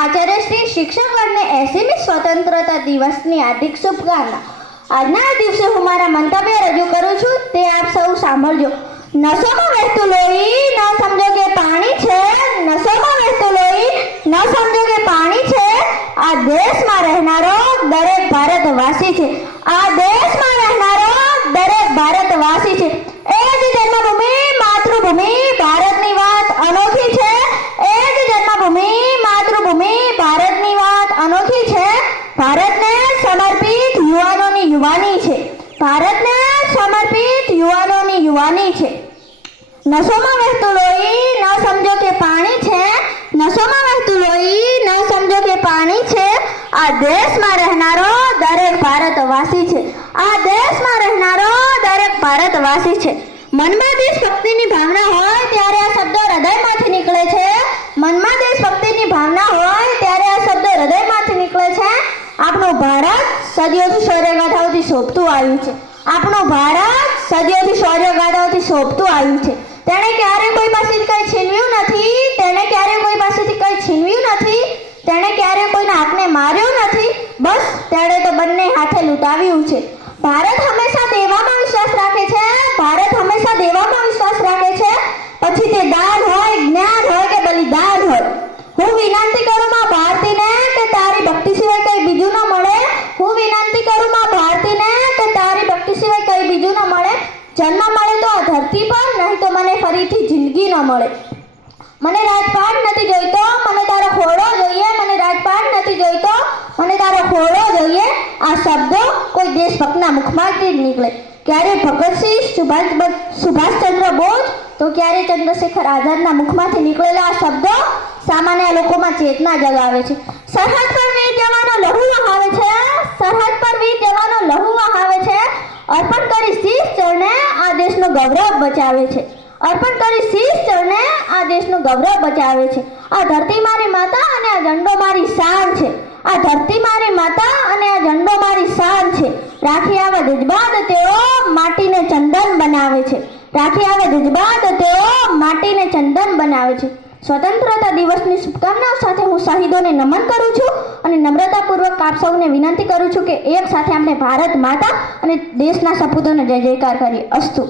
આચાર્ય શ્રી શિક્ષકગણને 80મી સ્વતંત્રતા દિવસની હાર્દિક શુભકામના। આજના દિવસે હું મારા મંતવ્ય રજૂ કરું છું, તે આપ સૌ સાંભળજો। નશોમાં વહેતું લોહી ન સમજો કે પાણી છે, નશોમાં વહેતું લોહી ન સમજો કે પાણી છે। આ દેશમાં રહેનારો દરેક ભારતવાસી છે, આ દેશમાં રહેનારો દરેક ભારતવાસી છે। એ જ જન્મભૂમિ માતૃભૂમિ ભારતની વાત અનોખી છે, એ જ જન્મભૂમિ માતૃભૂમિ ભારતની વાત અનોખી છે। ભારતને સમર્પિત યુવાનોની યુવાની છે, ભારતને સમર્પિત યુવાનોની યુવાની છે। નશોમાં વહેતું લોહી ન સમજો કે પાણી છે, નશોમાં વહેતું લોહી ન સમજો કે પાણી છે। આ દેશમાં રહેનારો દરેક ભારતવાસી છે, આ દેશમાં રહેનારો દરેક ભારતવાસી છે। મનમાં દેશભક્તિની ભાવના હોય ત્યારે આ શબ્દો હૃદયમાંથી નીકળે છે, મનમાં દેશભક્તિની ભાવના હોય ત્યારે આ શબ્દો હૃદયમાંથી નીકળે છે। આપણું ભારત સદીઓથી શૌર્યગાથાઓથી શોભતું આવ્યું છે, આપણું ભારત સદીઓથી શૌર્યગાથાઓથી શોભતું આવ્યું છે। તેણે ક્યારેય કોઈ પાસેથી કંઈ છીનવ્યું નથી, તેણે ક્યારેય કોઈ પાસેથી કંઈ છીનવ્યું નથી, તેણે ક્યારેય કોઈના હાથને માર્યો નથી, બસ તેણે તો બંને હાથે લૂંટાવ્યું છે। ભારત હંમેશા દેવામાં વિશ્વાસ રાખે છે, ભારત હંમેશા દેવામાં વિશ્વાસ રાખે છે, પછી તે દાન હોય, જ્ઞાન હોય કે બલિદાન હોય। હું વિનંતી કરું માં ભારતીને કે તારી ભક્તિ સિવાય કંઈ બીજું ન મળે, હું વિનંતી કરું માં ભારતીને કે તારી ભક્તિ સિવાય કંઈ બીજું ન મળે। જન્મ મળે તો આ ધરતી પર, નહીં તો મને ફરીથી જિંદગી ન મળે। મને રાજપાટ નથી જોઈતો, મને તારો ખોળો જોઈએ, મને રાજપાટ નથી જોઈતો, મને તારો ખોળો જોઈએ। આ શબ્દો કોઈ દેશભક્તના મુખમાંથી જ નીકળે, ક્યારે ભગતસિંહ, સુભાષચંદ્ર બોઝ તો ક્યારે ચંદ્રશેખર આઝાદના મુખમાંથી નીકળેલા આ શબ્દો સામાન્ય લોકોમાં ચેતના જગાવે છે। સરહદ પર વીર જવાનો લહુ વહાવે છે, સરહદ પર વીર જવાનો લહુ વહાવે છે। અર્પણ કરી શીશ ચરણે આ દેશનું ગૌરવ બચાવે છે, અર્પણ કરી શીશ ચરણે આ દેશનું ગૌરવ બચાવે છે। આ ધરતી મારી માતા અને આ ઝંડો મારી શાન છે, આ ધરતી મારી માતા અને આ ઝંડો મારી શાન છે। રાખી આવે જજબાદ તેઓ માટીને ચંદન બનાવે છે, રાખી આવે જજબાદ તેઓ માટીને ચંદન બનાવે છે। સ્વતંત્રતા દિવસની શુભકામનાઓ સાથે હું શહીદોને નમન કરું છું અને નમ્રતાપૂર્વક આપ સૌને વિનંતી કરું છું કે એક સાથે આપણે ભારત માતા અને દેશના સપૂતોને જય જયકાર કરીએ। અસ્તુ।